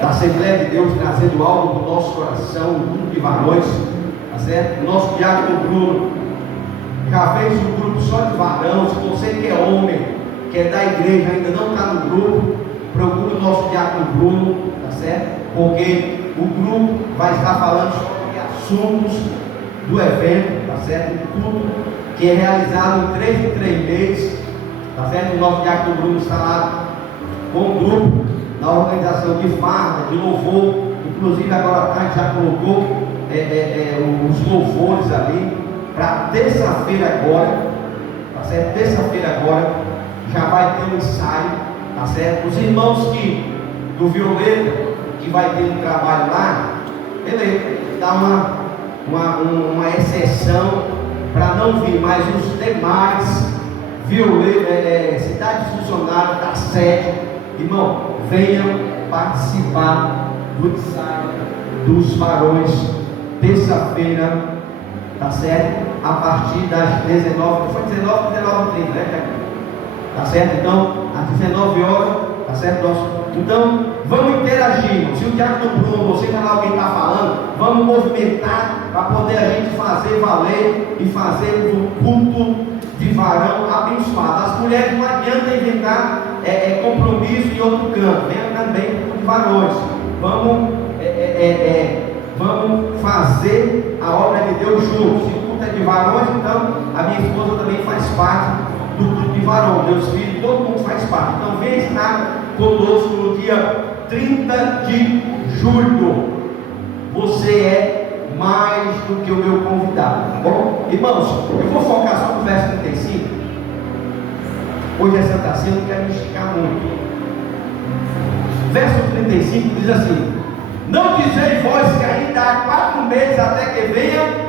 da Assembleia de Deus, trazendo algo do nosso coração, um grupo de varões, tá certo? O nosso diácono Bruno já fez um grupo só de varão. Se você que é homem, que é da igreja, ainda não está no grupo, procure o nosso diácono Bruno, tá certo? Porque o grupo vai estar falando sobre assuntos do evento, tá certo? Um culto que é realizado em 3 meses, tá certo? O nosso diácono Bruno está lá com o grupo na organização de farda, de louvor. Inclusive agora à tarde já colocou os louvores ali para terça-feira agora, tá certo? Terça-feira agora já vai ter um ensaio, tá certo? Os irmãos do violeta, que vai ter um trabalho lá, ele dá uma exceção para não vir, mas os demais cidades funcionários da sede, irmão, venham participar do ensaio dos varões, terça-feira, tá certo? A partir das 19, foi 19h30, né? Tá certo? Então, às 19 horas, tá certo? Então, vamos interagir, irmão. Se o diácono Bruno, você já alguém está falando, vamos movimentar para poder a gente fazer valer e fazer um culto de varão abençoado. As mulheres não adianta inventar compromisso em outro canto, venha também culto de varões. Vamos fazer a obra de Deus juntos. Se o culto é de varões, então a minha esposa também faz parte do culto de varão. Meus filhos, todo mundo faz parte. Então venha estar conosco no dia 30 de julho. Você é mais do que o meu convidado, tá bom? Irmãos, eu vou focar só no verso 35. Hoje é Santa Ceia, eu não quero me esticar muito. Verso 35 diz assim: não dizeis vós que ainda há 4 meses até que venha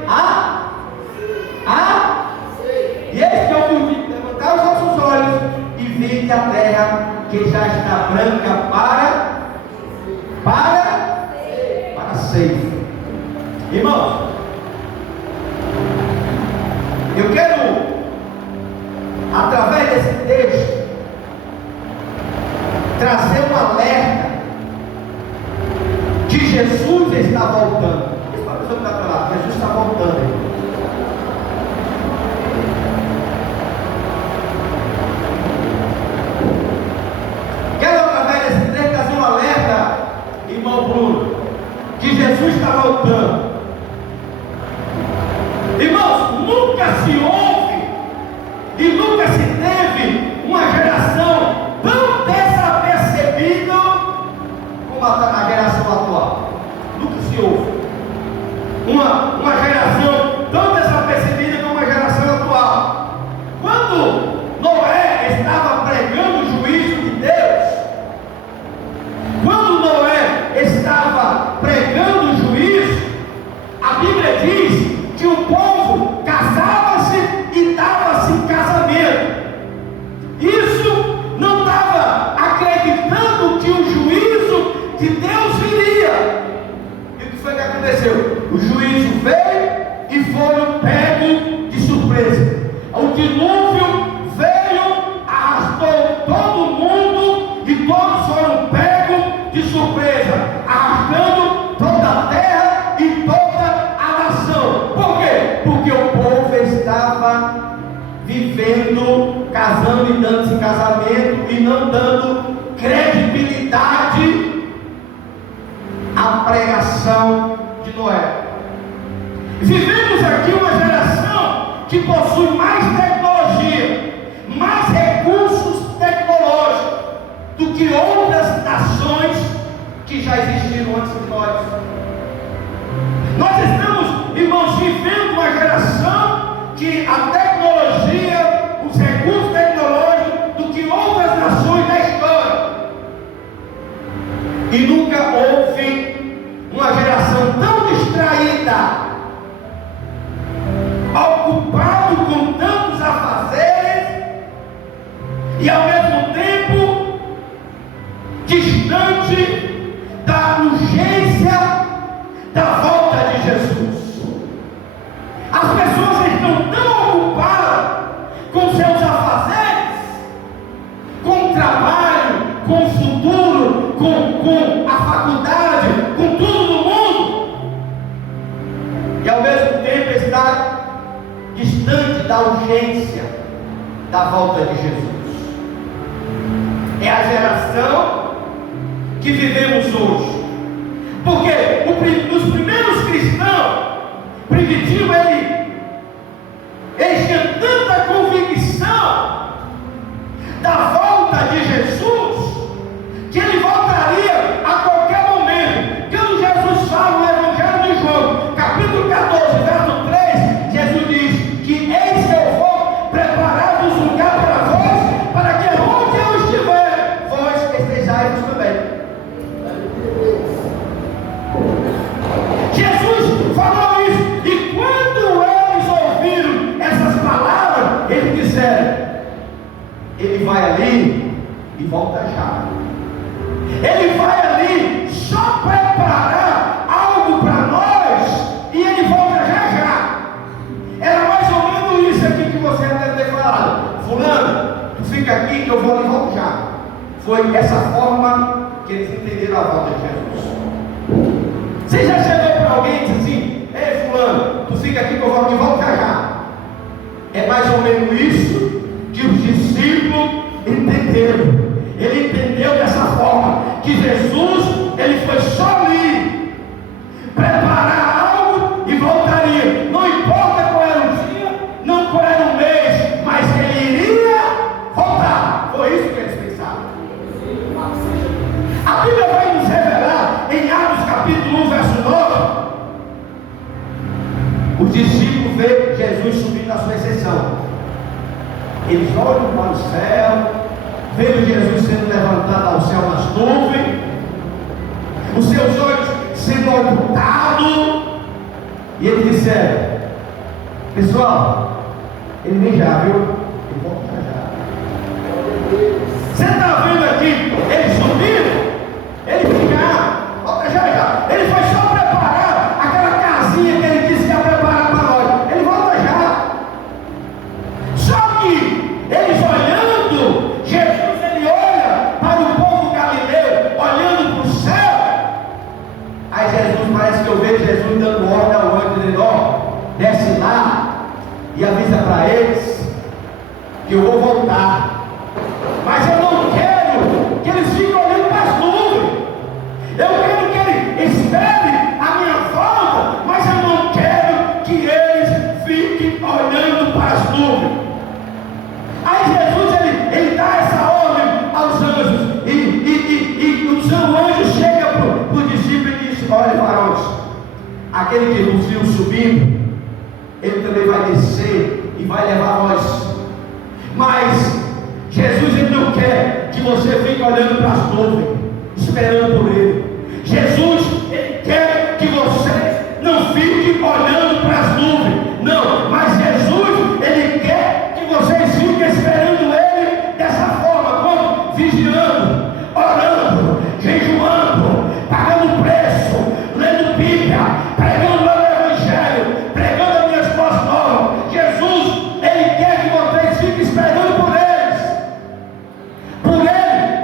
e eis que eu vos digo, levantai os vossos olhos e vede a terra que já está branca para ceifa. Irmãos, eu quero, através desse texto, trazer um alerta que Jesus está voltando. Jesus está voltando. Quero, através desse texto, trazer um alerta, irmão Bruno, que Jesus está voltando. Irmãos, nunca se houve e nunca se teve uma geração tão desapercebida como a geração atual. Nunca se houve uma geração tão desapercebida como a geração atual. Quando Noé estava pregando o juízo de Deus, quando Noé estava pregando o juízo, a Bíblia diz que o povo casava-se e dava-se em casamento. Isso não estava acreditando que o juízo de Deus viria. E o que foi que aconteceu? O juízo veio e foram pegos de surpresa. O dilúvio veio, arrastou todo mundo e todos foram pegos de surpresa, arrastando toda a terra e toda a nação. Por quê? Porque o povo estava vivendo, casando e dando-se casamento e não dando credibilidade à pregação de Noé. Vivemos aqui uma geração que possui mais tecnologia, mais recursos tecnológicos do que outras nações que já existiram antes de nós. Nós estamos, irmãos, vivendo uma geração que a tecnologia, os recursos tecnológicos do que outras nações da história. E nunca houve uma geração tão distraída, ocupado com tantos afazeres e ao mesmo tempo distante da urgência da volta de Jesus. As pessoas estão tão ocupadas com seus afazeres, com o trabalho, com o futuro, com a faculdade, com tudo no mundo, e ao mesmo tempo está distante da urgência da volta de Jesus. É a geração que vivemos hoje, porque os primeiros cristãos primitivos, eles tinham tanta convicção da volta de Jesus, que ele voltaria a qualquer momento. Quando Jesus fala no Evangelho de João, capítulo 14, verso 3, Jesus diz que eis que eu vou preparar-vos lugar para vós, para que onde eu estiver, vós estejais também. Jesus falou isso, e quando eles ouviram essas palavras, eles disseram: ele vai ali e volta já. Ele vai ali só preparar algo para nós e ele volta já já. Era mais ou menos isso aqui que você deve ter falado: fulano, tu fica aqui que eu vou ali e volto já. Foi essa forma que eles entenderam a volta de Jesus. Você já chegou para alguém e disse assim: ei fulano, tu fica aqui que eu vou ali e volto já já. É mais ou menos isso que os discípulos entenderam. Ele entendeu dessa forma, que Jesus, ele foi só ali preparar algo e voltaria. Não importa qual era o dia, não qual era o mês, mas ele iria voltar. Foi isso que eles pensaram. A Bíblia vai nos revelar em Atos capítulo 1, verso 9. Os discípulos veem Jesus subindo na sua ascensão. Eles olham para o céu, vendo Jesus sendo levantado ao céu nas nuvens, os seus olhos sendo ocultados, e eles disseram: pessoal, ele vem já, viu? Ele volta já. Você está vendo aqui ele subindo? Ele vem já, volta já já. Ele foi só preparar aquela casinha que ele disse que ia preparar para nós. Ele volta já. Só que eles olhando, Jesus, ele olha para o povo galileu, olhando para o céu. Aí Jesus, parece que eu vejo Jesus dando ordem ao anjo, dizendo: ó, desce lá e avisa para eles que eu vou voltar. Mas eu não quero que eles fiquem olhando para as nuvens. Eu quero que ele espere a minha volta, mas eu não quero que eles fiquem olhando para as nuvens. Aí Jesus, ele dá essa ordem aos anjos, e o anjo chega para o discípulo e diz: olha, varões, aquele que nos viu subindo, ele também vai descer e vai levar nós. Mas Jesus, ele não quer que você fique olhando para as nuvens, esperando por ele. Jesus, ele quer que você não fique olhando para as nuvens, não, mas Jesus, ele quer que vocês fiquem esperando ele dessa forma, como? Vigiando, orando, jejuando, pagando preço, lendo Bíblia, pregando o meu Evangelho, pregando as minhas boas novas. Jesus, ele quer que vocês fiquem esperando por ele,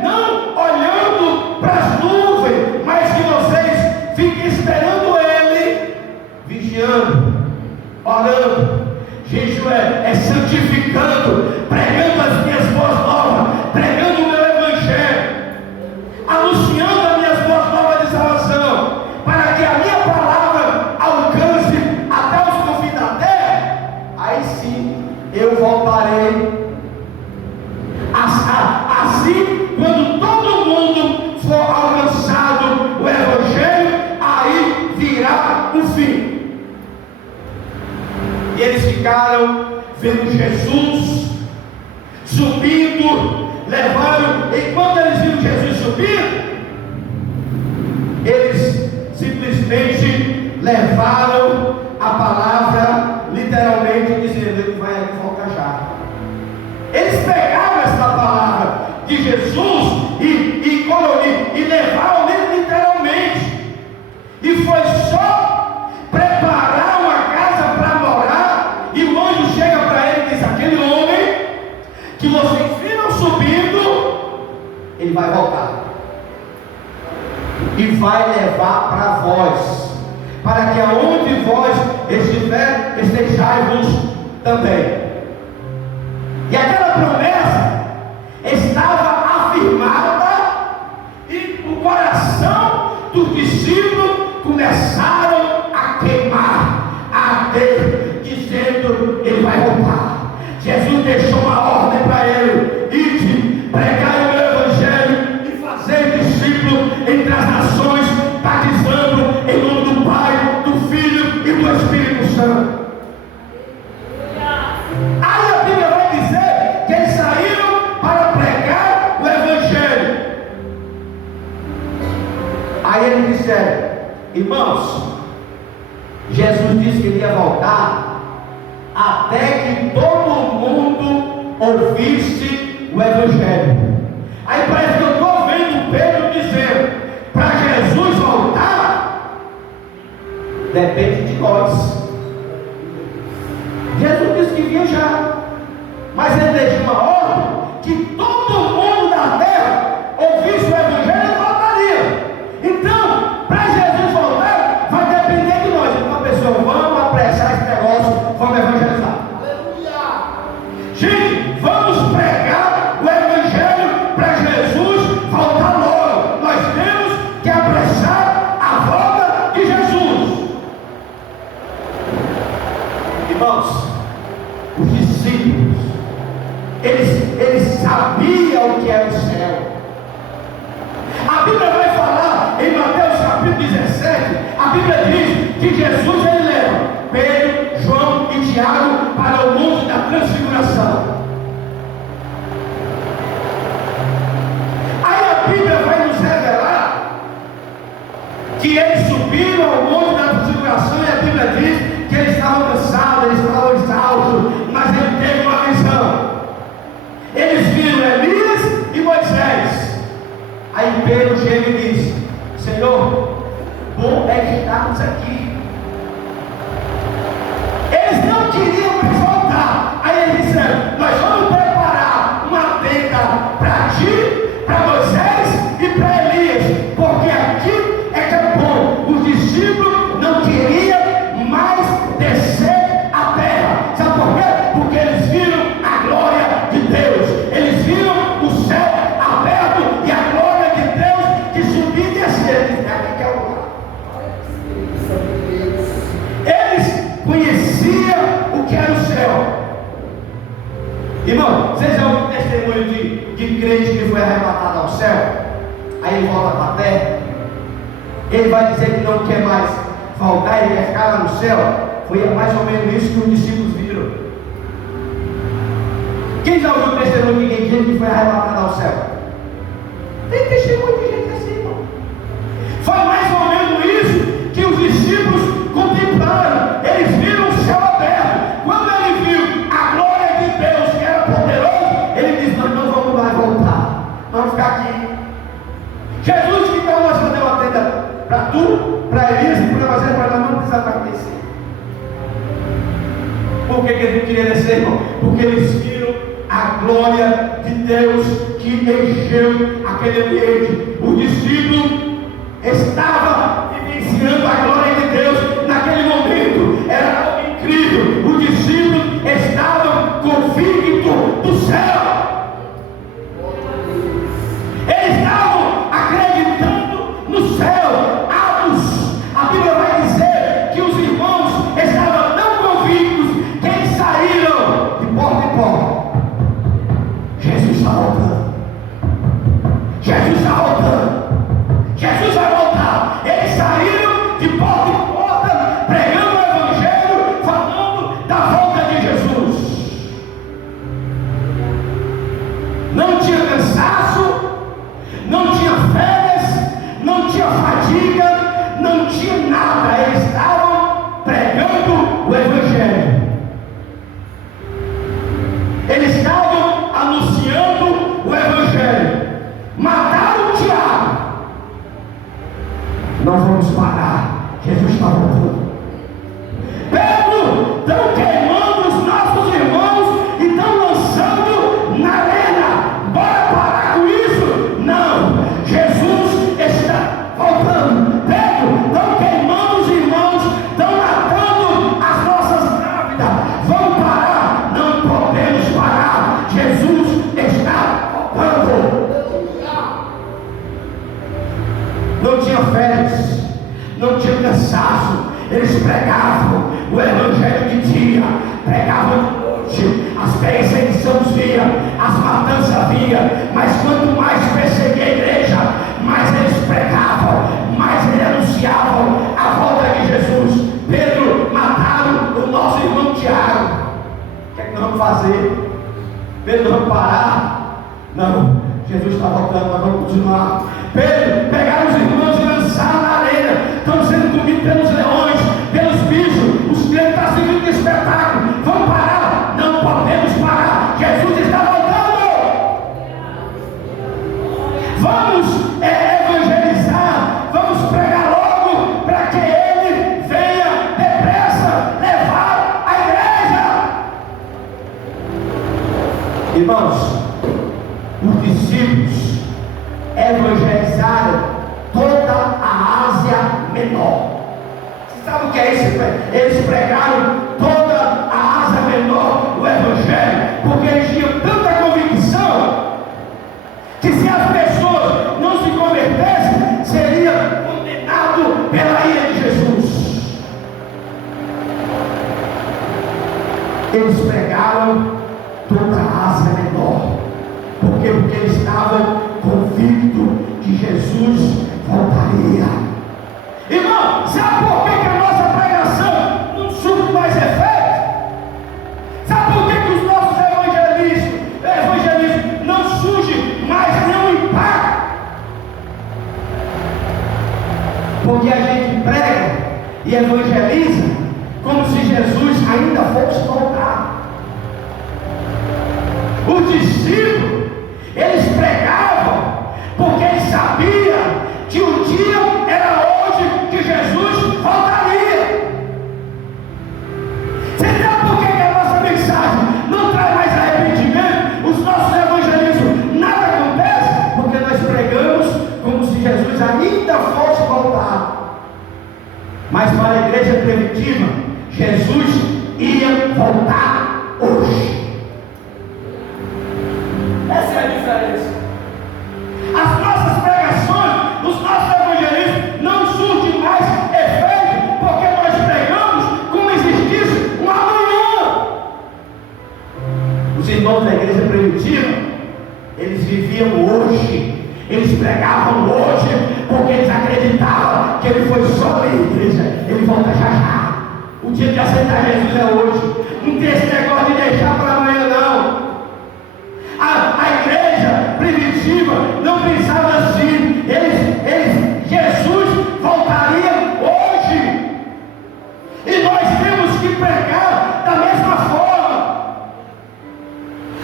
não olhando para as nuvens, mas que vocês fiquem esperando ele, vigiando, orando, jejuando, é santificando, pregando as minhas boas novas, pregando o meu Evangelho, anunciando as minhas boas novas de salvação, para que a minha palavra alcance até os confins da terra. Aí sim eu voltarei. Assim, quando todo mundo for alcançado o Evangelho, aí virá o fim. E eles ficaram vendo Jesus subindo, levando. E quando eles viram Jesus subindo, eles simplesmente levaram a palavra literalmente, dizendo: ele vai ali voltar já. Eles pegaram essa palavra de Jesus e levaram literalmente. E foi só preparar uma casa para morar. E o anjo chega para ele e diz: aquele homem que vocês viram subindo, ele vai voltar. E vai levar para vós, para que aonde vós estiver, estejais-vos também. E aquela promessa estava afirmada, e o coração dos discípulos começaram a queimar, a arder, dizendo: ele vai voltar. Jesus deixou uma ordem para ele: ide, pregai o meu evangelho e fazer discípulos entre as nações, batizando em nome do Pai, do Filho e do Espírito Santo. Aí a Bíblia vai dizer que eles saíram para pregar o evangelho. Aí eles disseram: irmãos, Jesus disse que ele ia voltar até que todo mundo ouvisse o evangelho. Aí parece que eu estou vendo Pedro dizendo: para Jesus voltar, depende de nós. Jesus disse que vinha já, mas ele deixou uma ordem que todo mundo da terra ouvisse o evangelho e voltaria. Então, para Jesus voltar, vai depender de nós. Então, pessoal, vamos apressar esse negócio, vamos evangelizar. Gente, vamos pregar o evangelho para Jesus voltar logo. Nós temos que apressar a volta de Jesus. Irmãos, os discípulos, eles sabiam o que era o céu. A Bíblia vai falar em Mateus capítulo 17, a Bíblia diz que Jesus ele leva Pedro, João e Tiago para o monte da transfiguração. Aí a Bíblia vai nos revelar que eles subiram ao monte da transfiguração, e a Bíblia diz que eles estavam cansados, eles estavam exaustos, mas ele teve uma visão. Eles viram Elias e Moisés. Aí Pedro chega e diz: Senhor, bom é que estamos aqui. Eles não queriam mais voltar. Aí eles disseram: nós vamos preparar uma tenda para ti, para Moisés e para Elias, porque aqui é que é bom. Os discípulos não queriam mais descer a terra. Sabe por quê? Porque eles viram a glória de Deus. Eles viram o céu aberto e a glória de Deus que subia e descia. Aqui que é o lugar. Eles conheciam o que era o céu. Irmão, vocês já ouviram testemunho de crente que foi arrebatado ao céu? Aí ele volta para a terra. Ele vai dizer que não quer mais voltar, ele quer ficar lá no céu. Foi mais ou menos isso que os discípulos viram. Quem já ouviu o testemunho de gente que foi arrebatado ao céu? Tem testemunho de gente assim, irmão. Foi mais ou menos isso que os discípulos contemplaram. Eles viram o céu aberto. Quando ele viu a glória de Deus que era poderoso, ele disse: nós não vamos mais voltar, vamos ficar aqui. Jesus, que então nós fazemos uma tenda para tu, para Elias e para Moisés, para nós não precisar mais descer. Por que eles não queriam descer, irmão? Porque eles viram a glória de Deus que encheu aquele ambiente. O discípulo estava vivenciando a glória de Deus naquele momento. Era algo incrível. Os discípulos estavam convictos do céu. Eles estavam acreditando no céu. Atos, a Bíblia vai dizer que os irmãos estavam tão convictos que eles saíram de porta em porta. Jesus está voltando. Jesus está voltando. Jesus vai voltar. Eles saíram de porta em porta, pregando o evangelho, falando da volta de Jesus. Não tinha cansaço, não tinha férias, não tinha fadiga, não tinha nada. Eles estavam pregando o evangelho. Eles estavam anunciando o evangelho. Mataram o Tiago. Nós vamos parar. Jesus está voltando. Pedro, estão queimando os nossos irmãos e estão lançando na arena. Bora parar com isso? Não. Jesus está voltando. não tinha férias, não tinha cansaço. Eles pregavam o evangelho de dia, pregavam de noite, as perseguições vinham, as matanças vinham, mas quanto mais perseguia a igreja, mais eles pregavam, mais eles anunciavam a volta de Jesus. Pedro, mataram o nosso irmão Tiago. O que é que nós vamos fazer? Pedro, vamos parar? Não, Jesus está voltando, nós vamos continuar. Pedro, pegaram os irmãos e lançaram na areia, estão sendo comidos pelos leões, pelos bichos, os crentes estão seguindo o espetáculo. Vamos parar? Não podemos parar, Jesus está voltando. Vamos evangelizar, vamos pregar logo, para que Ele venha depressa levar a igreja. Irmãos, os discípulos evangelizaram toda a Ásia Menor. Você sabe o que é isso? Eles pregaram toda a Ásia Menor o evangelho, porque eles tinham tanta convicção que se as pessoas não se convertessem, seria condenado pela ira de Jesus. Eles pregaram toda a Ásia Menor. Por quê? Porque eles estavam convictos que Jesus voltaria. Irmão, sabe por que a nossa pregação não surge mais efeito? Sabe por que os nossos evangelismos não surge mais nenhum impacto? Porque a gente prega e evangeliza como se Jesus ainda fosse voltar. Os discípulos, eles pregavam porque eles sabiam que o dia era hoje que Jesus voltaria. Você sabe por que a nossa mensagem não traz mais arrependimento? Os nossos evangelismos nada acontece porque nós pregamos como se Jesus ainda fosse voltar. Mas para a igreja primitiva, Jesus ia voltar hoje. Essa é a diferença. As nossas pregações, os nossos evangelismos não surgem mais efeito porque nós pregamos como existisse um amanhã. Os irmãos da igreja primitiva, eles viviam hoje, eles pregavam hoje porque eles acreditavam que ele foi só na igreja, ele volta já já. O dia de aceitar Jesus é hoje. Não tem esse negócio de deixar para amanhã, não. A igreja primitiva não pensava assim. Jesus voltaria hoje. E nós temos que pregar da mesma forma.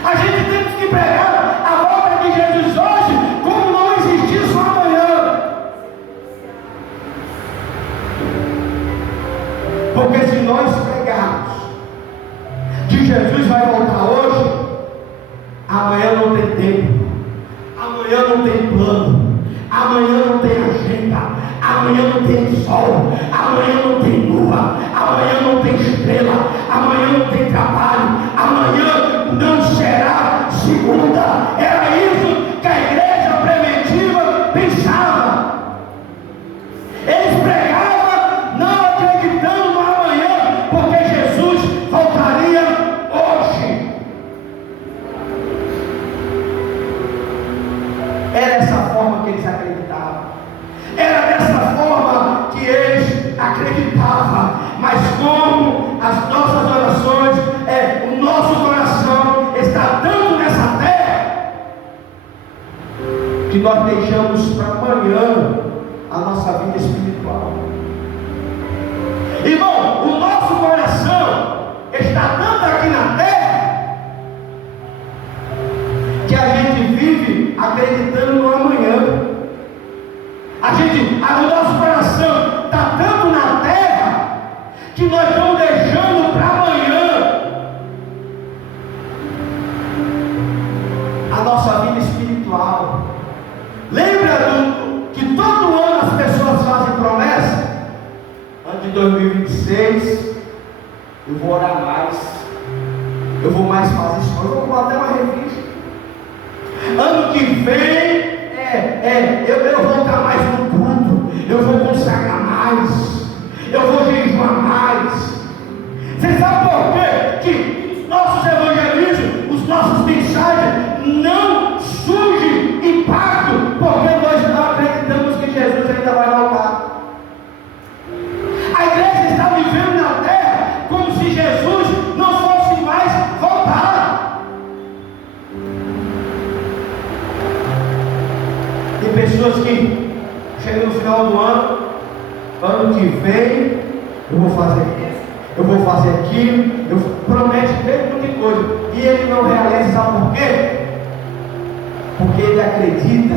A gente temos que pregar a volta de Jesus hoje como não existisse um amanhã. Porque se nós pregarmos que Jesus vai voltar hoje, amanhã não tem tempo, amanhã não tem plano, amanhã não tem agenda, amanhã não tem sol, amanhã não tem lua, amanhã não tem estrela, amanhã não tem trabalho, amanhã não será segunda. Era isso que a igreja primitiva pensava. Eles pregavam não acreditando no amanhã, porque Jesus voltaria hoje. Era dessa forma que eles acreditavam. Era dessa forma que eles acreditavam. Mas como as nossas orações, o nosso coração está tanto nessa terra, que nós deixamos para amanhã a nossa vida espiritual. Irmão, o nosso coração está tanto aqui na terra, que a gente vive acreditando no amanhã. O nosso coração está tanto na terra, que nós estamos deixando para amanhã a nossa vida espiritual. Lembra que todo ano as pessoas fazem promessa? Ano de 2026 eu vou orar mais, eu vou mais fazer isso, eu vou até uma revista. Ano que vem eu vou estar mais no culto, pessoas que chegam no final do ano, ano que vem, eu vou fazer isso, eu vou fazer aquilo, eu promete bem muita coisa, e ele não realiza, sabe por quê? Porque ele acredita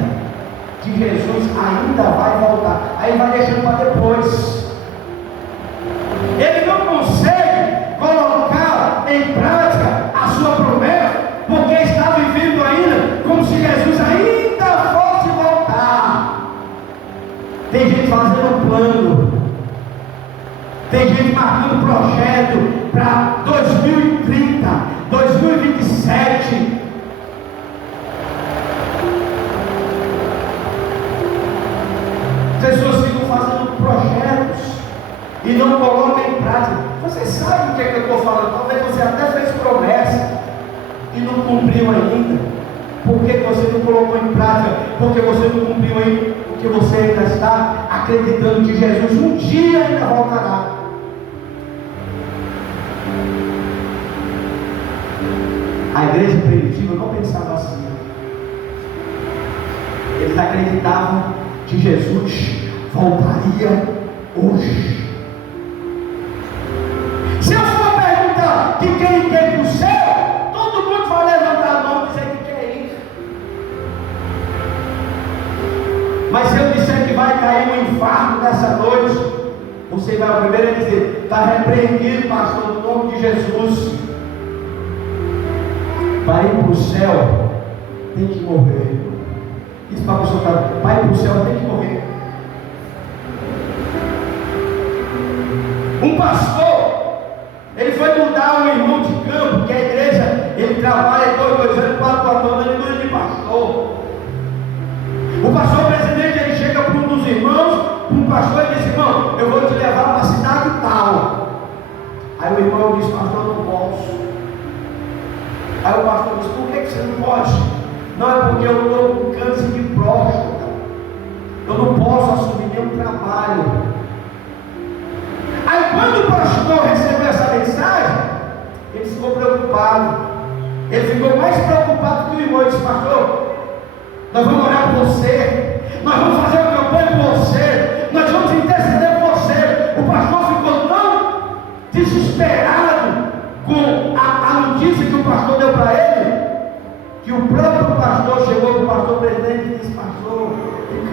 que Jesus ainda vai voltar, aí vai deixando para depois. Ele não consegue colocar em prática a sua promessa, porque está vivendo ainda como se Jesus ainda fosse voltar. Tem gente fazendo plano, tem gente marcando projeto para 2030, 2027. Pessoas ficam fazendo projetos e não colocam em prática. Você sabe o que é que eu estou falando? Talvez você até fez promessa e não cumpriu ainda. Por que você não colocou em prática? Porque você não cumpriu ainda. Porque você ainda está acreditando que Jesus um dia ainda voltará. A igreja primitiva não pensava assim. Eles acreditavam que Jesus voltaria hoje. Se eu for perguntar que quem quer ir para o céu, todo mundo vai levantar a mão e dizer que quer ir. Mas se eu disser que vai cair um infarto nessa noite, você vai primeiro dizer: está repreendido, pastor, no nome de Jesus. Para ir para o céu tem que morrer. Isso para a pessoa que está, para ir para o céu tem que morrer. Um pastor, ele foi mudar um irmão de campo, porque a igreja, ele trabalha 2 anos, 4 anos, ele muda de pastor. O pastor presidente, ele chega para um dos irmãos, para um pastor, e diz: irmão, eu vou te levar para a cidade tal. Aí o irmão diz: pastor, eu não posso. Aí o pastor diz: por que você não pode? Não, é porque eu estou com câncer de próstata, eu não posso assumir nenhum trabalho. Aí quando o pastor recebeu essa mensagem, ele ficou preocupado. Ele ficou mais preocupado que o irmão. Ele disse: pastor, nós vamos orar por você, nós vamos fazer uma campanha por você, nós vamos interceder por você. O pastor ficou tão desesperado com a notícia que o pastor deu para ele, que o próprio pastor chegou para o pastor presidente e disse: pastor,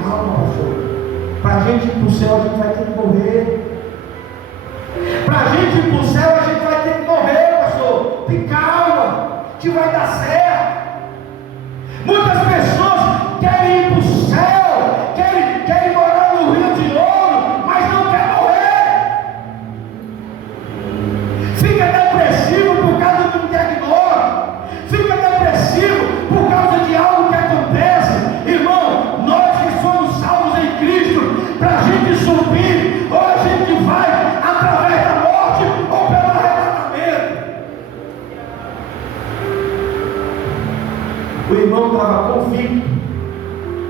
calma, pastor, para a gente ir para o céu a gente vai ter que morrer. Para a gente ir para o céu a gente vai ter que morrer, pastor. Tem calma, que vai dar certo. Muitas pessoas querem ir para o céu, querem morar no Rio de Ouro, mas não querem morrer. Fica depressivo por causa de um diagnóstico, fica depressivo por causa de algo que acontece. Irmão, nós que somos salvos em Cristo, para a gente subir, ou a gente vai através da morte ou pelo arrebatamento. O irmão estava convicto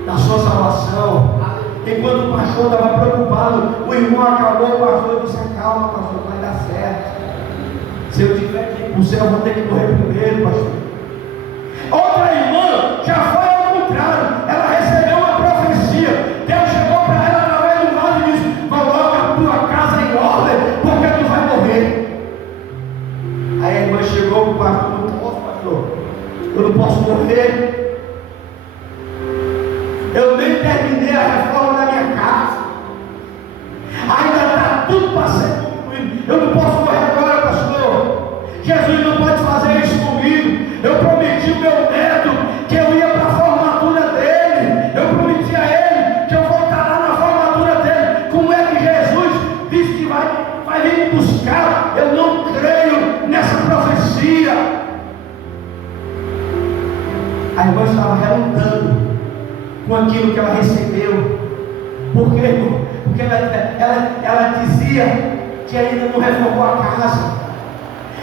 da sua salvação. Enquanto o pastor estava preocupado, o irmão acabou, o pastor disse: calma, pastor, vai dar certo. Se eu tiver que ir para o céu, eu vou ter que morrer primeiro, pastor. Outra irmã já foi ao contrário. Ela recebeu uma profecia. Deus chegou para ela através do lado e disse: coloca a tua casa em ordem, porque tu vai morrer. Aí a irmã chegou para o pastor: não posso, pastor, eu não posso morrer. Eu nem terminei a reforma da minha casa, ainda está tudo para ser concluído. Eu não posso morrer agora, pastor. Jesus não pode fazer isso comigo. Eu prometi ao meu neto que eu ia para a formatura dele. Eu prometi a ele que eu voltaria na formatura dele. Como é que Jesus disse que vai vir me buscar? Eu não creio nessa profecia. A irmã estava relutando com aquilo que ela recebeu. Por quê, irmão? Porque ela dizia que ainda não reformou a casa.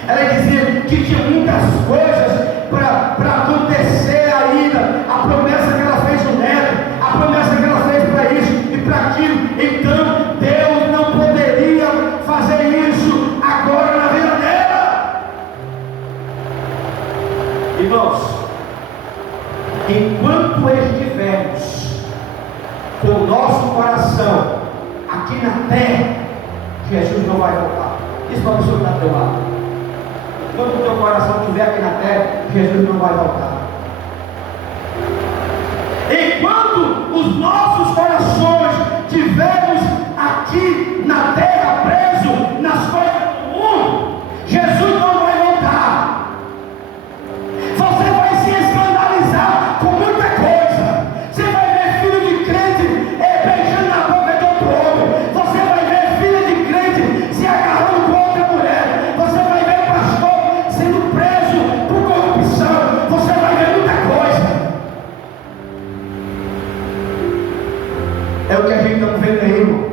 Ela dizia que tinha muitas coisas para acontecer ainda. A promessa que ela fez no neto, a promessa que ela fez para isso e para aquilo. Então Deus não poderia fazer isso agora na vida dela. Irmãos, enquanto estivermos aqui na terra, Jesus não vai voltar. Isso para a pessoa que está do teu lado. Quando o teu coração estiver aqui na terra, Jesus não vai voltar. Enquanto os nossos corações estivermos aqui na terra, presos nas coisas do mundo, Jesus não vai voltar. Você vai se escandalizar com muita coisa. Você vai ver filho de crente beijando na boca de outro homem. Você vai ver filha de crente se agarrando com outra mulher. Você vai ver pastor sendo preso por corrupção. Você vai ver muita coisa. É o que a gente está vendo aí, irmão.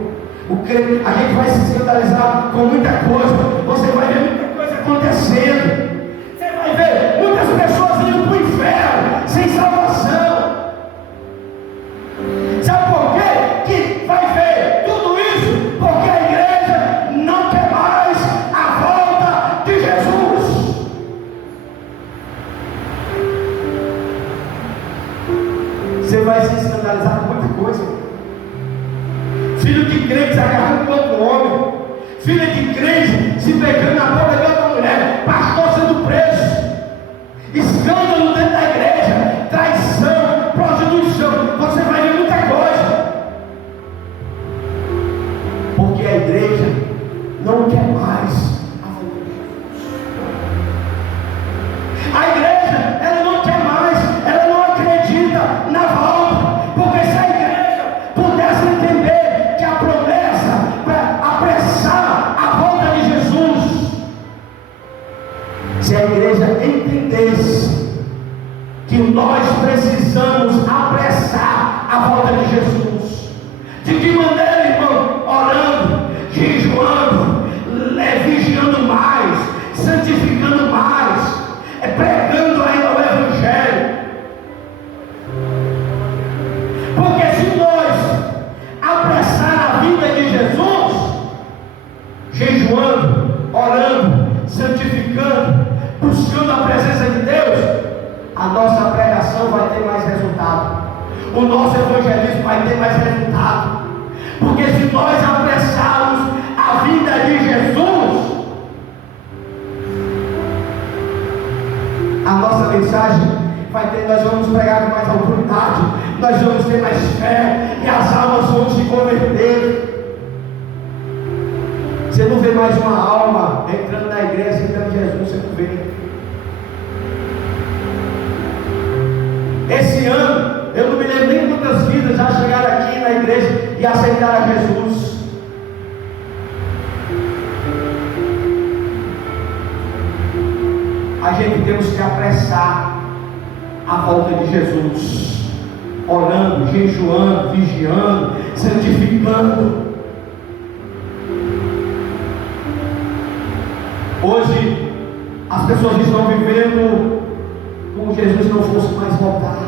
A gente vai se escandalizar com muita coisa. Você vai ver muita coisa acontecendo. Você vai ver muitas pessoas indo para o inferno sem salvação. Sabe por quê? Que vai ver tudo isso? Porque a igreja não quer mais a volta de Jesus. Você vai se escandalizar com muita coisa. Filho de crente se agarrando com outro homem, filha de crente se pegando na boca de outra mulher, pastor sendo preso, escândalo dentro da igreja, traição, prostituição. Você vai ver muita coisa, porque a igreja não quer mais a volta de Jesus. A igreja, ela não quer mais, ela não acredita na volta, porque se a igreja pudesse entender que a promessa para apressar a volta de Jesus, se a igreja entendesse que nós precisamos apressar a volta de Jesus, de que maneira, irmão? Orando, jejuando, vigiando mais, santificando mais, pregando ainda o Evangelho. Porque se nós apressar a vinda de Jesus, jejuando, orando, santificando, buscando a presença de Deus, a nossa pregação vai ter mais resultado, o nosso evangelismo vai ter mais resultado. Porque se nós apressarmos a vinda de Jesus, a nossa mensagem vai ter, nós vamos pregar com mais autoridade, nós vamos ter mais fé e as almas vão se converter. Você não vê mais uma alma entrando na igreja aceitando Jesus, você não vê. Esse ano, eu não me lembro nem quantas vidas já chegaram aqui na igreja e aceitaram a Jesus. A gente temos que apressar a volta de Jesus, orando, jejuando, vigiando, santificando. Hoje as pessoas estão vivendo como Jesus não fosse mais voltar.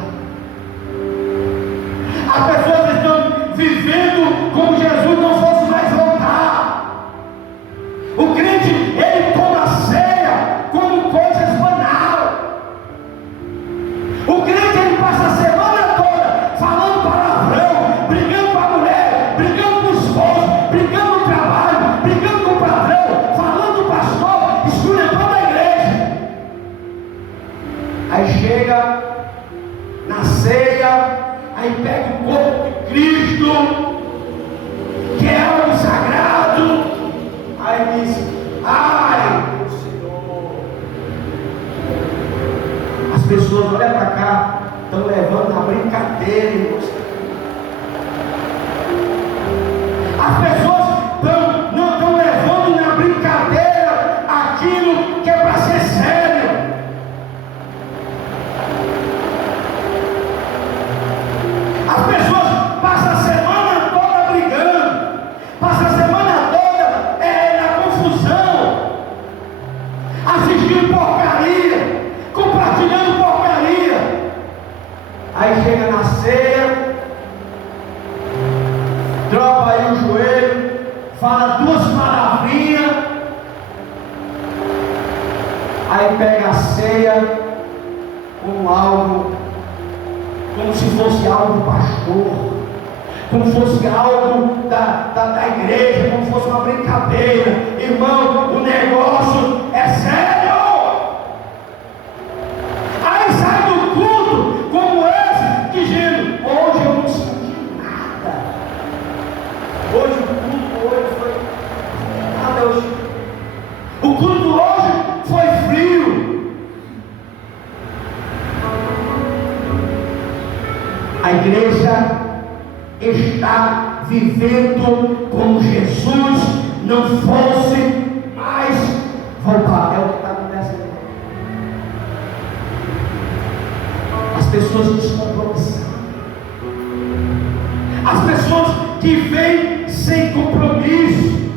As pessoas estão vivendo como Jesus não fosse mais voltar. O crente, ele toma a ceia como coisas banal. O crente, ele passa a semana toda falando palavrão, brigando com a mulher, brigando com o esposo, brigando no trabalho, brigando com o patrão, falando do pastor, esculhambando a igreja. Aí chega na ceia, aí pega o corpo de Cristo, que é algo sagrado, aí diz: ai, meu Senhor. As pessoas, olha para cá, estão levando a brincadeira, irmãos. As pessoas não estão levando na brincadeira aquilo que é para ser sério. As pessoas passam a semana toda brigando, passam a semana toda na confusão, assistindo porcaria, compartilhando porcaria. Aí chega na ceia, dropa aí o joelho, fala duas palavrinhas, aí pega a ceia como algo, como se fosse algo do pastor, como fosse algo da igreja, como fosse uma brincadeira. Irmão, o negócio é sério. Aí sai do culto como esse, dizendo: hoje eu não senti nada. Hoje o culto foi nada. O culto hoje foi frio. A igreja está vivendo como Jesus não fosse mais voltar. É o que está acontecendo. As pessoas descompromissadas, as pessoas que vêm sem compromisso.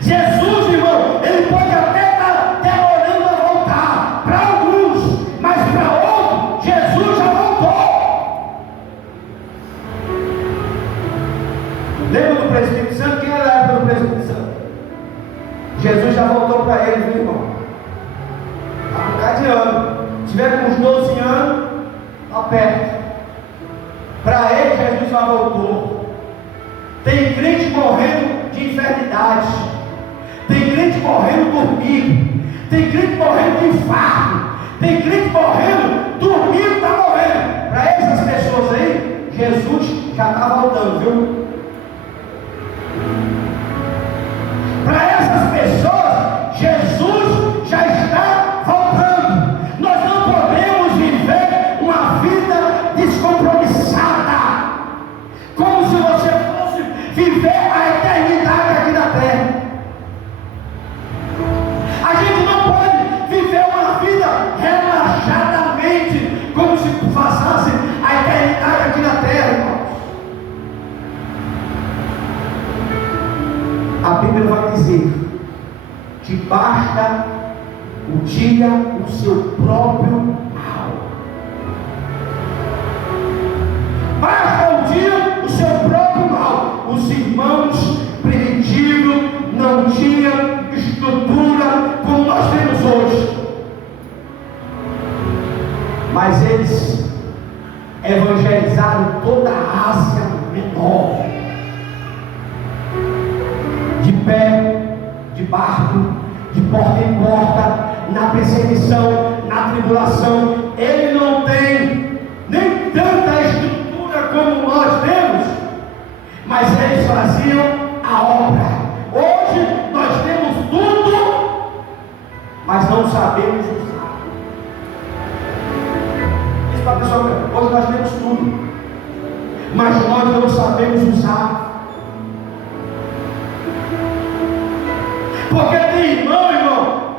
Jesus, irmão, ele pode até estar demorando a voltar para alguns, mas para outros Jesus já voltou. Lembra do presbítero santo? Quem era a época do presbítero santo? Jesus já voltou para ele, viu, irmão? Está com cada de ano. Se tiver com uns 12 anos, está perto. Para ele, Jesus já voltou. Tem crente morrendo de enfermidade. Tem crente morrendo dormindo. Tem crente morrendo de infarto. Tem crente morrendo dormindo, está morrendo. Para essas pessoas aí, Jesus já está voltando, viu? Para essas pessoas, Jesus já está voltando. Nós não podemos viver uma vida descompromissada, como se você fosse viver a eternidade aqui na terra. A gente não pode viver uma vida relaxadamente, como se passasse a eternidade aqui na terra, irmãos. A Bíblia vai dizer que basta o dia o seu próprio mal. Basta o dia o seu próprio mal. Os irmãos primitivos não tinham estrutura como nós temos hoje, mas eles evangelizaram toda a Ásia Menor, de pé, de barco, de porta em porta, na perseguição, na tribulação. Ele não tem nem tanta estrutura como nós temos, mas eles faziam a obra. Hoje nós temos tudo, mas não sabemos usar. Isso para a pessoa: hoje nós temos tudo, mas nós não sabemos usar. Porque tem irmão,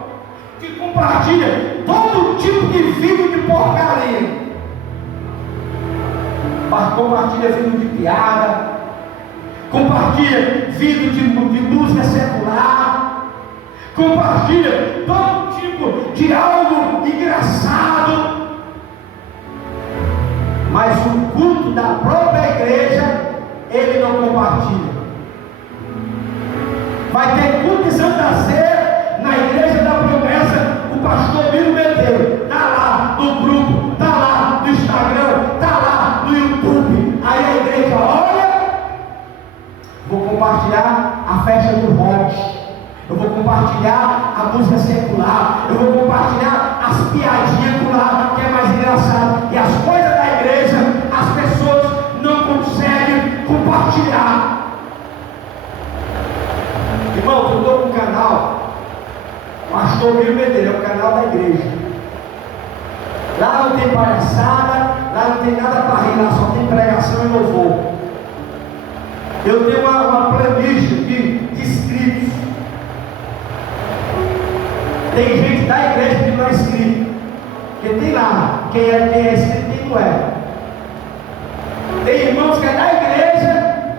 que compartilha todo tipo de vídeo de porcaria. Compartilha vídeo de piada, compartilha vídeo de música secular, compartilha todo tipo de algo engraçado. Mas o culto da própria igreja, ele não compartilha. Vai ter culto de Santa Ceia na igreja da promessa. O pastor Miro Medeiros está lá no grupo, está lá no Instagram, está lá no YouTube. Aí a igreja olha: vou compartilhar a festa do rock, eu vou compartilhar a música secular, eu vou compartilhar as piadinhas por lá, que é mais engraçado. E as coisas da igreja, as pessoas não conseguem compartilhar. Irmãos, eu estou com um canal, Pastor Miro Medeiros, é o canal da igreja. Lá não tem palhaçada, lá não tem nada para rir, lá só tem pregação e louvor. Eu tenho uma playlist de inscritos. Tem gente da igreja que não é inscrito, porque tem lá, quem é inscrito e quem não é. Tem irmãos que é da igreja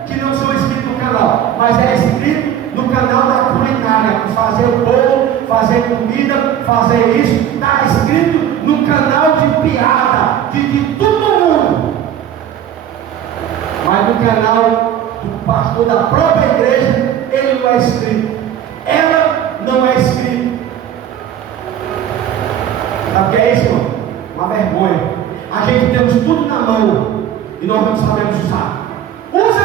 que não são inscritos no canal, mas é inscrito no canal da culinária, fazer o bolo, fazer comida, fazer isso. Está escrito no canal de piada, de todo mundo, mas no canal do pastor da própria igreja, ele não é inscrito, ela não é inscrita. Sabe o que é isso, irmão? Uma vergonha. A gente temos tudo na mão e nós não sabemos usar. Usa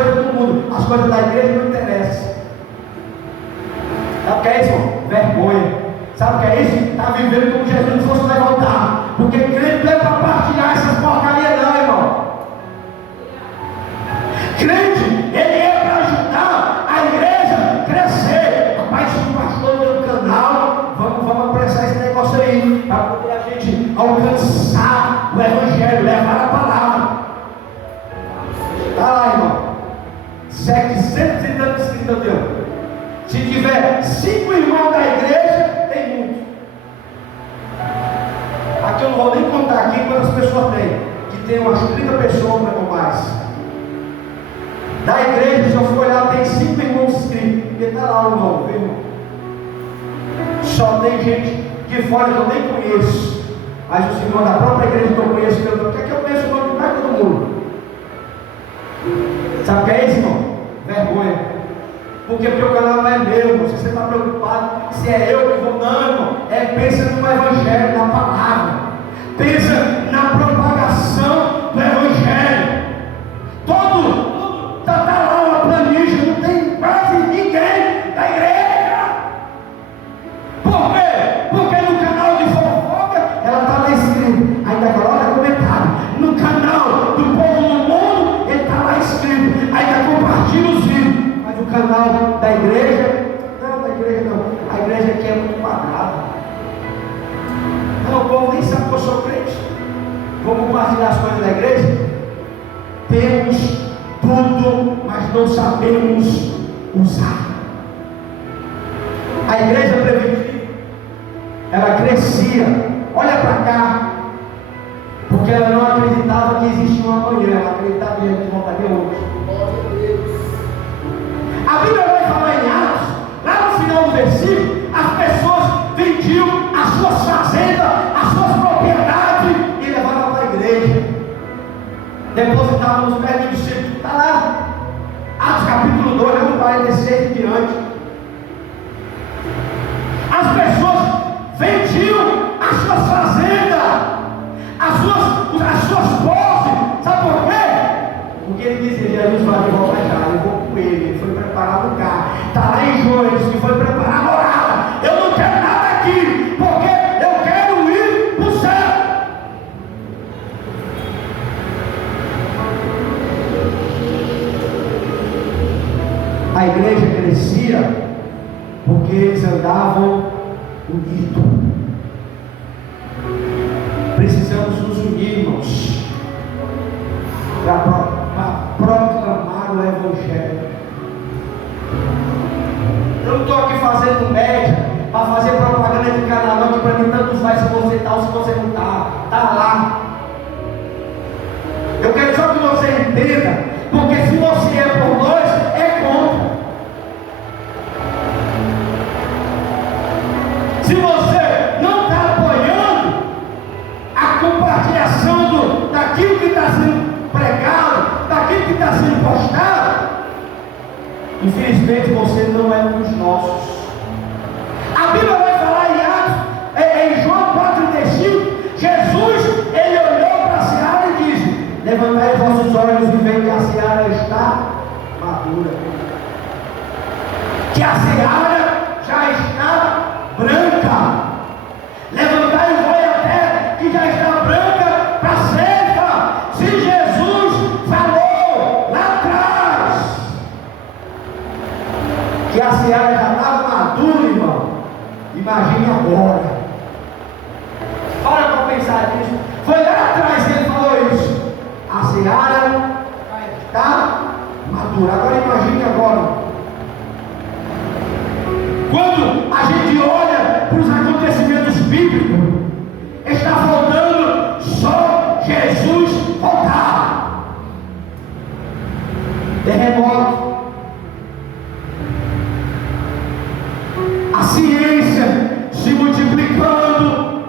coisas do mundo, as coisas da igreja não interessam. Sabe o que é isso, irmão? Vergonha. Sabe o que é isso? Está vivendo como Jesus não fosse vai voltar. Porque crente não é para partilhar essas porcarias não, irmão. Crente, ele é para ajudar a igreja a crescer. Rapaz, se o pastor no canal, vamos apressar esse negócio aí, para poder a gente alcançar o evangelho, levar a palavra. Está lá, irmão. 700 e tantos inscritos deu. Se tiver 5 irmãos da igreja, tem muito. Aqui eu não vou nem contar aqui quantas pessoas tem. Que tem umas 30 pessoas ou mais. Da igreja, se eu for olhar, tem 5 irmãos inscritos. Porque está lá o nome, viu, irmão? Só tem gente de fora que eu nem conheço. Mas os irmãos da própria igreja que eu conheço, porque aqui eu conheço o nome de mais todo mundo. Sabe o que é isso, irmão? Vergonha. Porque o meu canal não é meu. Se você está preocupado se é eu que vou, não, irmão. Pensa no evangelho, na palavra. Pensa na propagação do evangelho. Todo está lá uma planilha, não tem quase ninguém da igreja. Por quê? Porque no canal de fofoca ela está lá escrito, ainda coloca comentário. No canal do povo do mundo ele está lá escrito, ainda compartilha os vídeos. Mas o canal da igreja, não, da igreja não. A igreja aqui é muito quadrada. Não, o povo nem sabe que eu sou crente. Vou compartilhar as coisas da igreja. Temos tudo, mas não sabemos usar. A igreja primitiva, ela crescia. Olha para cá, porque ela não acreditava que existia uma amanhã, ela acreditava que voltaria hoje. A Bíblia vai falar em Atos, lá no final do versículo, as pessoas vendiam as suas fazendas, as suas propriedades e levavam para a igreja. Depositavam nos pés do discípulo. Está lá, Atos capítulo 2, no 46 e diante. As pessoas vendiam as suas fazendas, as suas posses. Sabe por quê? Porque ele dizia: Jesus vai voltar já, eu vou com ele foi preparar lugar. Está lá em João, que foi preparar morada. Eu não quero nada aqui, porque eu quero ir para o céu. A igreja crescia porque eles andavam unidos. Precisamos nos unir, irmãos, para proclamar o evangelho. Eu não estou aqui fazendo média para fazer propaganda de canal, não, que para mim tanto faz se você está ou se você não está. Está lá. Eu quero só que você entenda, porque se você é por nós, é contra. Se você não está apoiando a compartilhação daquilo que está sendo pregado, daquilo que está sendo postado, infelizmente você não é um dos nossos. A Bíblia vai falar em Atos, em João 4,35, Jesus, ele olhou para a seara e disse: levantai os vossos olhos e veem que a seara está madura, que a seara já está branca. Levantai os olhos até que já está branca para a ceifa. Se Jesus falou lá atrás que a seara já estava madura, irmão, imagine agora. Para para pensar nisso. Foi lá atrás que ele falou isso. A seara está madura. Agora imagine agora. Quando a gente olha para os acontecimentos bíblicos, está faltando só Jesus voltar. Terremoto, a ciência se multiplicando,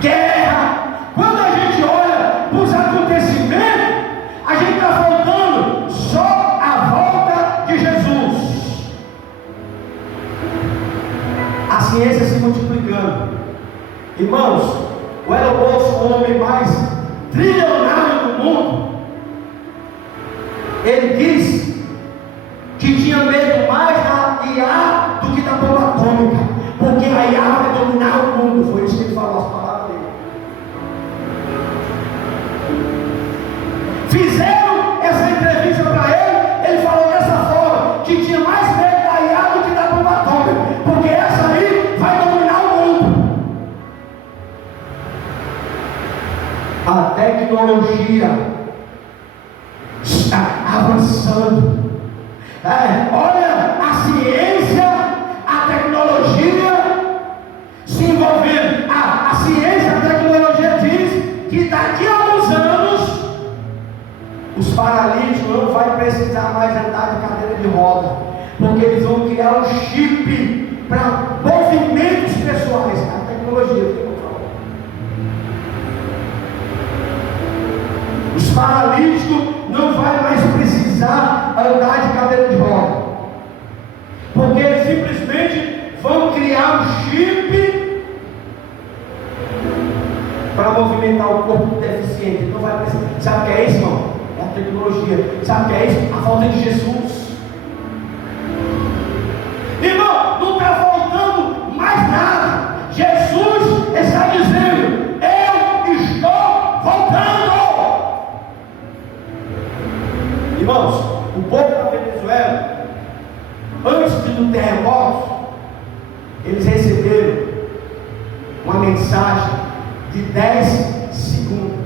guerra. Quando a gente olha para os acontecimentos, a gente está faltando só a volta de Jesus. A ciência se multiplicando. Irmãos, o Elon Musk, o homem mais trilionário do mundo, ele diz que tinha medo mais da IA do que da bomba atômica, porque a IA vai dominar o mundo. Foi isso que ele falou, as palavras dele. Fizeram essa entrevista para ele, ele falou dessa forma, que tinha mais medo da IA do que da bomba atômica, porque essa aí vai dominar o mundo. A tecnologia está avançando. Olha, a ciência, a tecnologia se envolvendo. A ciência, a tecnologia diz que daqui a alguns anos os paralíticos não vão precisar mais andar de cadeira de roda, porque eles vão criar um chip para movimentos pessoais. A tecnologia que eu falo. Os paralíticos não vai mais precisar andar de cadeira de roda, porque eles simplesmente vão criar um chip para movimentar o corpo do deficiente. Não vai precisar. Sabe o que é isso, irmão? É a tecnologia. Sabe o que é isso? A falta de Jesus. Irmão, não está faltando mais nada. Jesus está dizendo: eu estou voltando. Irmãos, o povo da Venezuela, antes do terremoto, eles receberam uma mensagem de 10 segundos.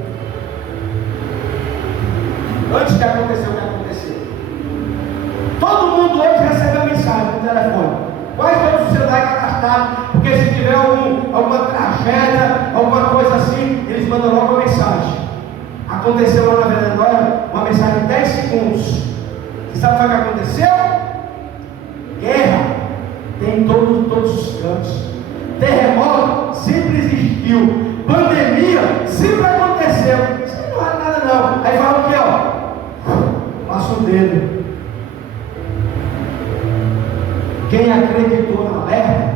Antes de acontecer o que aconteceu. Todo mundo hoje recebe a mensagem no telefone. Quase todos os celulares cadastrados, porque se tiver alguma tragédia, alguma coisa assim, eles mandam logo uma mensagem. Aconteceu lá na Venezuela uma mensagem de 10 segundos. Você sabe o que aconteceu? Guerra tem em todos os cantos. Terremoto sempre existiu. Pandemia sempre aconteceu. Isso não é nada não. Aí fala o que, ó? Passa o dedo. Quem acreditou na alerta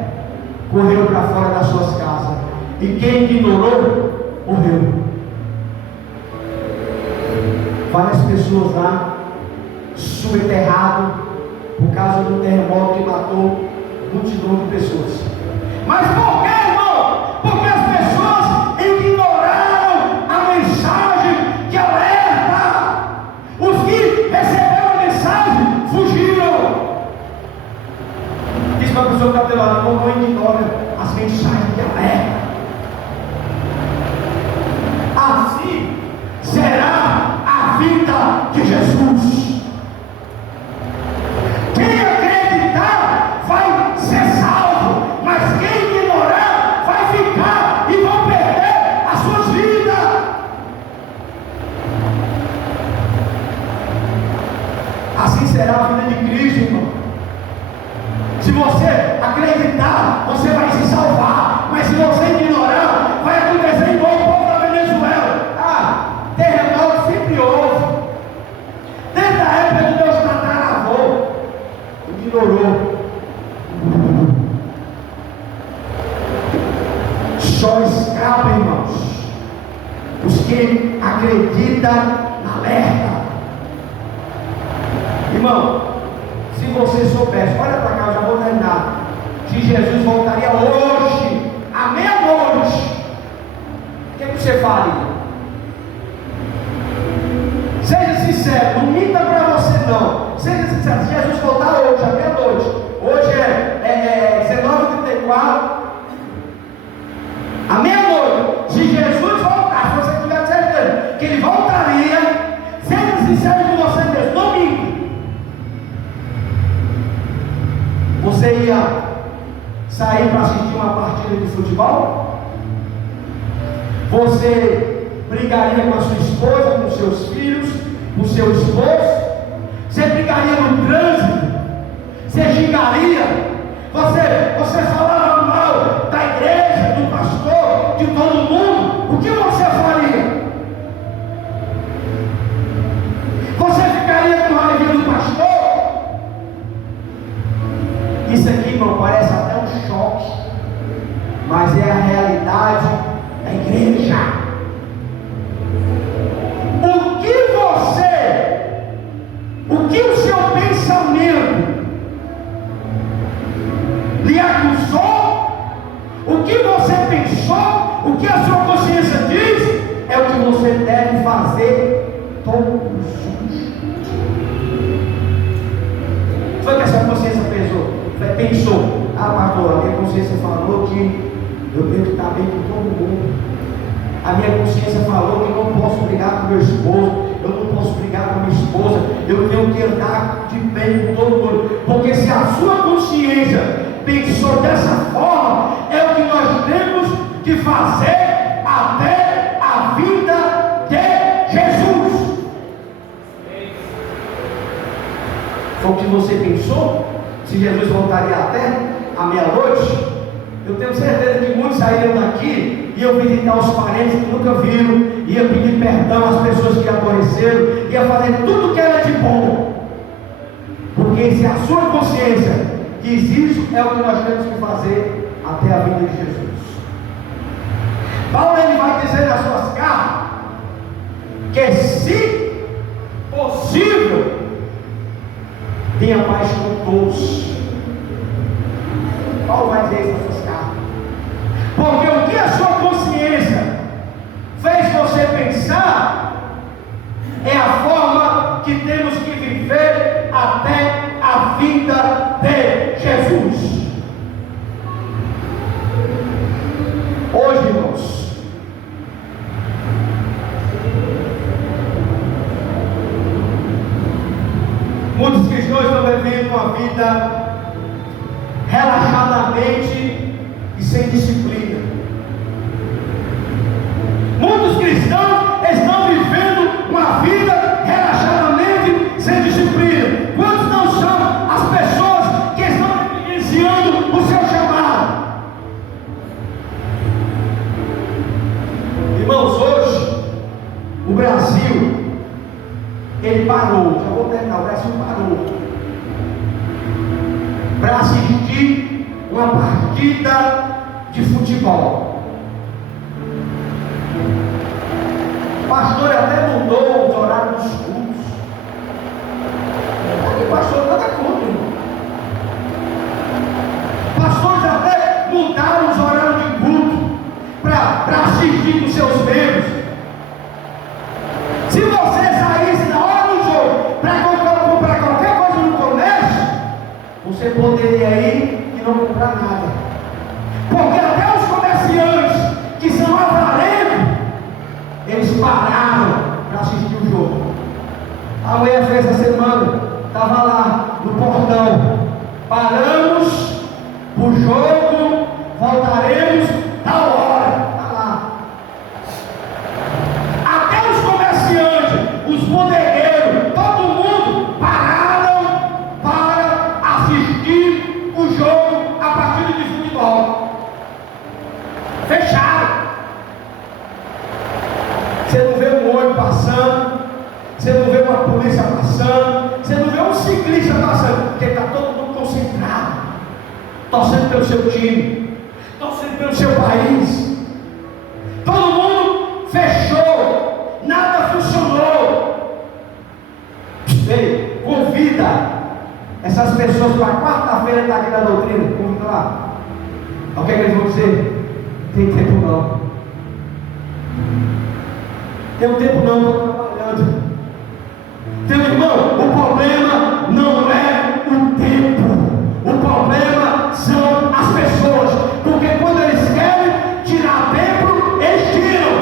correu para fora das suas casas. E quem ignorou, morreu. Várias pessoas lá subterradas por causa do terremoto que matou multidão de pessoas. Mas por que, irmão? Porque as pessoas ignoraram a mensagem que alerta. Os que receberam a mensagem fugiram. Diz para a pessoa que está do lado: não ignora as mensagens de alerta. Assim será a vida de Jesus. Quem acreditar vai ser salvo, mas quem ignorar vai ficar e vão perder as suas vidas. Assim será a vida de Cristo, irmão. Se você acreditar, você vai se salvar, mas se você ignorar, vai acontecer igual o povo da Venezuela. Terremoto sempre houve. Desde a época de meus tataravô, ignorou. Só escapa, irmãos, os que acreditam na alerta. Irmão, se você soubesse, olha para cá, eu já vou terminar, que Jesus voltaria hoje, à meia-noite, o que você faria? Seja sincero, não minta para você não. Seja sincero, se Jesus voltar hoje, à meia-noite, hoje é 19h34, à meia-noite, se Jesus voltar, se você tiver certeza que ele voltaria, seja sincero com você mesmo, não minta. Você ia sair para assistir uma partida de futebol? Você brigaria com a sua esposa, com seus filhos, com seu esposo? Você brigaria no trânsito? Você xingaria? Você falava mal da igreja, do pastor, de todo mundo? O que você faria? Você ficaria com raiva do pastor? Isso aqui, irmão, parece até um choque, mas é a realidade da igreja. O que a sua consciência diz é o que você deve fazer todos os dias. Foi o que a sua consciência pensou. Ah, pastor, a minha consciência falou que eu tenho que estar bem com todo mundo. A minha consciência falou que eu não posso brigar com meu esposo, eu não posso brigar com minha esposa, eu tenho que andar de bem com todo mundo. Porque se a sua consciência pensou dessa forma, é o que nós temos que fazer até a vinda de Jesus. Foi o que você pensou? Se Jesus voltaria até a meia-noite? Eu tenho certeza que muitos saíram daqui, iam visitar os parentes que nunca viram, iam pedir perdão às pessoas que aborreceram, iam fazer tudo que era de bom. Porque se a sua consciência diz isso, é o que nós temos que fazer até a vinda de Jesus. Paulo ele vai dizer nas suas cartas que, se possível, tenha paz com todos. Paulo vai dizer isso nas suas cartas. Porque o que a sua consciência fez você pensar é a forma que temos que viver até a vinda de Jesus. Hoje, irmãos, muitos cristãos estão vivendo uma vida relaxadamente e sem disciplina. Muitos cristãos estão vivendo uma vida relaxadamente sem disciplina. Quantos não são as pessoas que estão negligenciando o seu chamado? Irmãos, hoje o Brasil ele parou. Já vou terminar. O Brasil parou para assistir uma partida de futebol. O pastor até mudou os horários dos cultos. O pastor nada contra, irmão. Pastores até mudaram os horários de culto para assistir com seus membros. Se você saísse na hora do jogo para comprar qualquer coisa no comércio, você poderia ir e não comprar nada. Porque até os comerciantes que são avarentos, eles pararam para assistir o jogo. A mulher fez essa semana, estava lá no portão. Paramos o jogo, voltaremos tal hora. Está lá. Até os comerciantes, os bodegueiros, todo mundo pararam para assistir o jogo, a partida de futebol. Fecharam. Você não vê um ônibus passando, você não vê uma polícia passando, você não vê um ciclista passando, porque está todo mundo concentrado, torcendo pelo seu time, torcendo pelo seu país. Todo mundo fechou, nada funcionou. Ei, convida essas pessoas para quarta-feira estar aqui na doutrina. Convida lá. O que é que eles vão dizer? Tem tempo não. Tem tempo não, estou trabalhando. Meu irmão, o problema não é o tempo. O problema são as pessoas. Porque quando eles querem tirar tempo, eles tiram.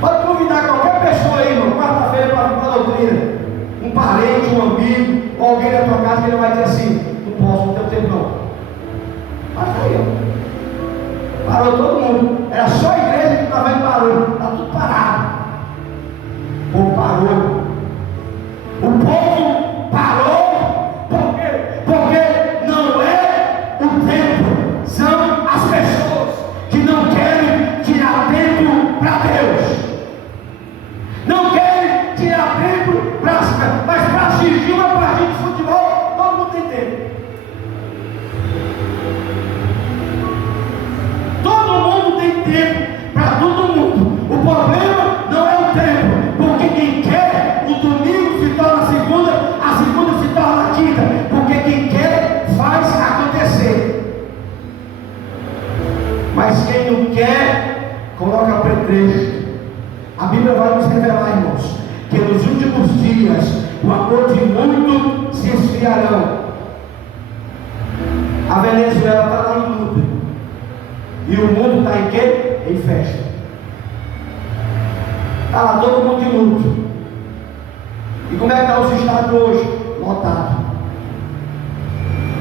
Pode convidar qualquer pessoa aí, irmão, quarta-feira para vir para a doutrina. Um parente, um amigo, ou alguém da tua casa que ele vai dizer assim: não posso, não tenho tempo não. Mas aí, ó. Parou todo mundo. Era só a igreja que estava indo parando. Está tudo parado. O povo parou. O povo parou. Por quê? Porque não é o tempo. São as pessoas que não querem tirar tempo para Deus. Não querem tirar tempo mas para assistir uma partida de futebol, todo mundo tem tempo. Todo mundo tem tempo para todo mundo. O problema não é o tempo, porque quem quer Cristo. A Bíblia vai nos revelar, irmãos, que nos últimos dias o amor de muito se esfriarão. A Venezuela está lá em luta. E o mundo está em quê? Em festa. Está lá todo mundo em luto. E como é que está os estados hoje? Lotado.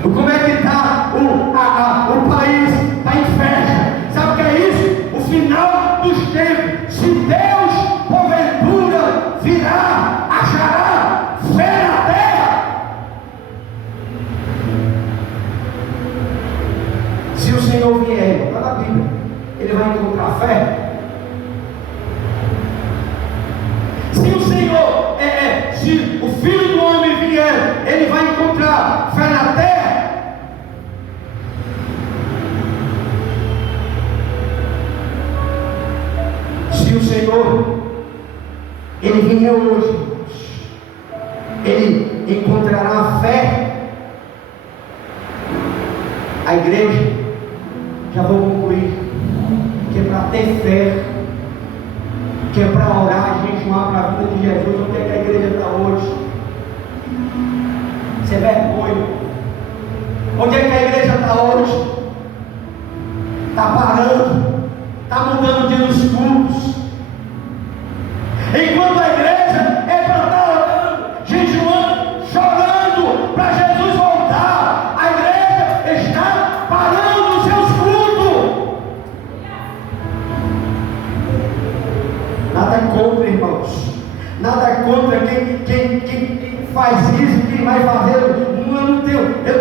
Como é que está o país? Está em festa. Sabe o que é isso? O final dos tempos. Se Deus, porventura, virá, achará fé na terra. Se o Senhor vier, está na Bíblia, Ele vai encontrar fé. Se o Senhor, se o Filho do Homem vier, Ele vai encontrar fé na terra. Se o Senhor, Ele vier hoje, Ele encontrará fé. A igreja, já vou concluir, que é para ter fé, que é para orar e jejuar para a vida de Jesus. Onde é que a igreja está hoje? Isso é vergonha. Onde é que a igreja está hoje? Está parando, está mudando o dia dos cultos. Enquanto a igreja é para estar orando, jejuando, chorando para Jesus voltar, a igreja está parando os seus cultos. Nada contra, irmãos. Nada contra quem faz isso, quem vai fazer.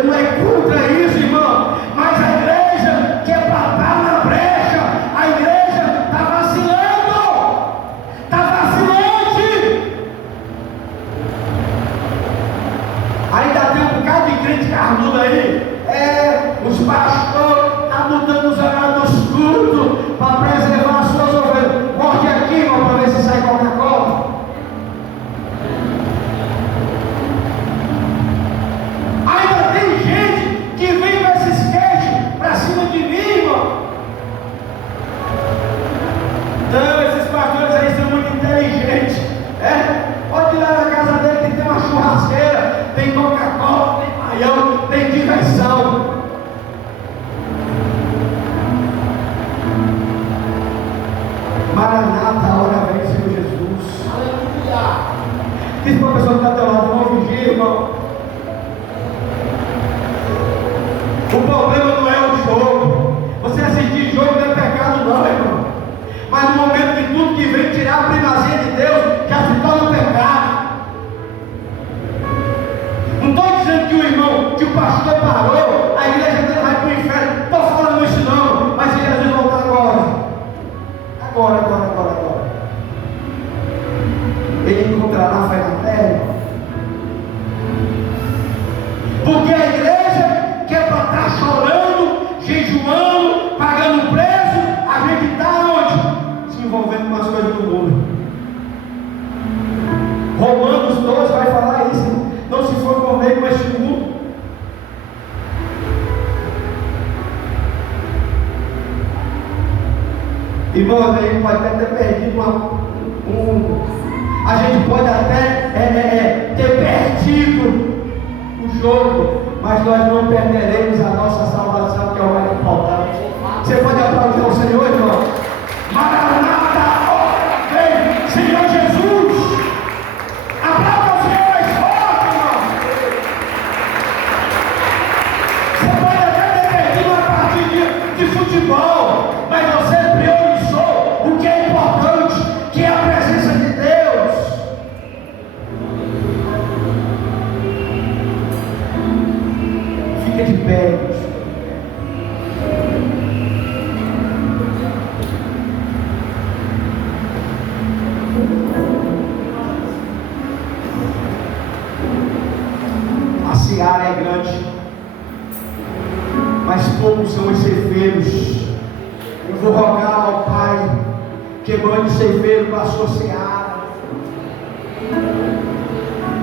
Não é contra isso, irmão. Mas a igreja que é para estar na brecha, a igreja está vacilando. Está vacilante. Ainda tem um bocado de crente carnudo aí. Os pastores estão mudando os horários dos cultos para preservar as suas ovelhas. Morde aqui, irmão, para ver se sai Coca-Cola. Ainda tem gente que vem com esses queixos para cima de mim, irmão. Então, esses pastores aí são muito inteligentes. Pode ir lá na casa dele que tem uma churrasqueira, tem Coca-Cola, tem maião, tem diversão. Maranata, a hora vem, Senhor Jesus. Aleluia. Diz para a pessoa que está ao teu lado, não vigia, irmão. O problema não é o jogo. Você assistir jogo não é pecado não, irmão. Mas no momento que tudo que vem tirar a primazia de Deus, já se torna pecado. Não estou dizendo que o irmão, que o pastor parou, a igreja dele vai para o inferno. Não estou falando isso não. Mas se Jesus voltar agora. Agora. Ele encontrará fé na terra. Porque a igreja que é para estar chorando, jejuando, pagando preço, a gente está onde? Se envolvendo com as coisas do mundo. Romanos 12 vai falar isso. Não se for envolver com esse mundo. Irmãos, a gente pode até ter perdido a gente pode até ter perdido o jogo, mas nós não perderemos a nossa salvação, que é o mais importante. Você pode aplaudir o Senhor, irmão? Maranata, vem, Senhor Jesus! Aplauda o Senhor mais forte, irmão! Você pode até ter perdido uma partida de futebol, mas você priorizou o que é importante, que é a presença de Deus. Fica de pé. A seara é grande, mas poucos são os ceifeiros. Eu vou rogar ao Pai que mande o ceifeiro para a sua seara.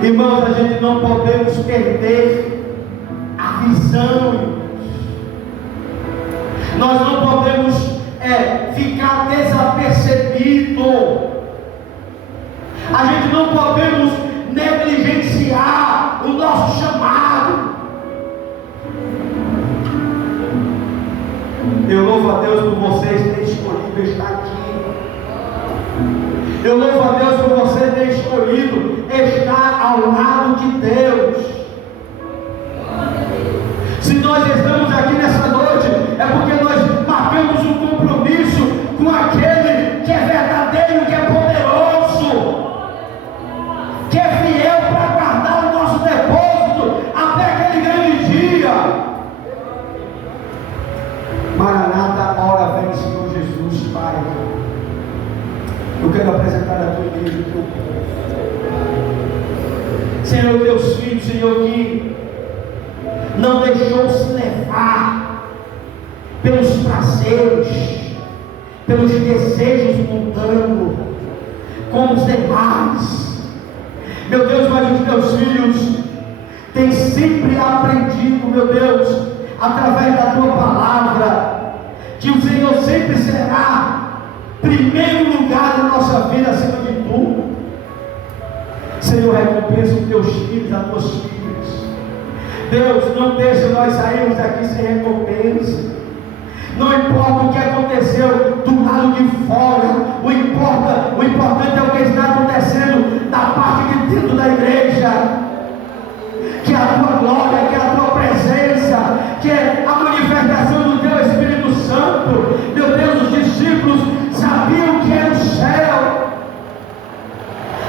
Irmãos, a gente não podemos perder a visão, irmãos. Nós não podemos ficar desapercebidos não podemos negligenciar o nosso chamado. Eu louvo a Deus por vocês terem escolhido estar aqui. Eu louvo a Deus por você ter escolhido estar ao lado de Deus. Se nós estamos aqui nessa noite, é porque nós marcamos um compromisso com aquele que é verdadeiro, que é poderoso, que é fiel para guardar o nosso depósito até aquele grande dia. Maranata, ora vem, Senhor Jesus, Pai. Eu quero apresentar a tua igreja, o teu povo. Senhor, teus filhos, Senhor, que não deixou se levar pelos prazeres, pelos desejos mundanos, como os demais. Meu Deus, mas os teus filhos têm sempre aprendido, meu Deus, através da tua palavra, que o Senhor sempre será primeiro lugar na nossa vida acima de tudo. Senhor, recompensa os teus filhos, as tuas filhas. Deus, não deixe nós sairmos daqui sem recompensa. Não importa o que aconteceu do lado de fora, o importante é o que está acontecendo da parte de dentro da igreja. Que é a tua glória, que é a tua presença, que é a manifestação do teu Espírito Santo. Meu Deus, os discípulos sabiam que era o céu.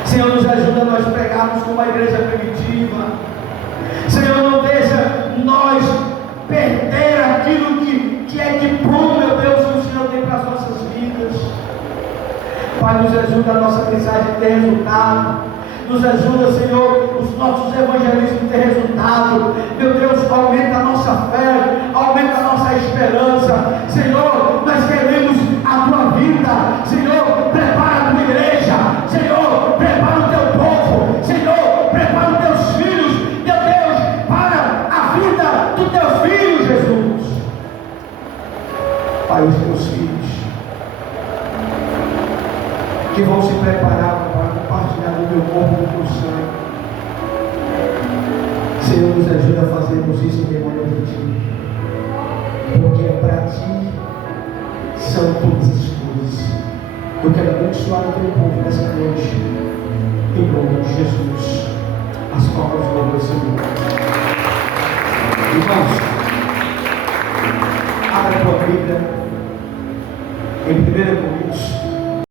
Senhor, nos ajuda a nós pregarmos como a igreja primitiva. Senhor, não deixa nós perder aquilo que é de bom, meu Deus, que o Senhor tem para as nossas vidas. Pai, nos ajuda a nossa mensagem ter resultado. Nos ajuda, Senhor, os nossos evangelismos ter resultado. Meu Deus, aumenta a nossa fé, aumenta a nossa esperança. Senhor, nós queremos a tua vida. Senhor, prepara a tua igreja. Senhor, prepara o teu povo. Senhor, prepara os teus filhos. Meu Deus, para a vida do teu filho, Jesus. Pai, os teus filhos que vão se preparar para compartilhar do teu corpo e do teu sangue. Senhor, nos ajuda a fazermos isso em memória de ti, porque é para ti são todas as coisas. Eu quero abençoar o teu povo nessa noite, em nome de Jesus. As palmas do meu Senhor. Irmãos, abra a tua Bíblia em 1 Coríntios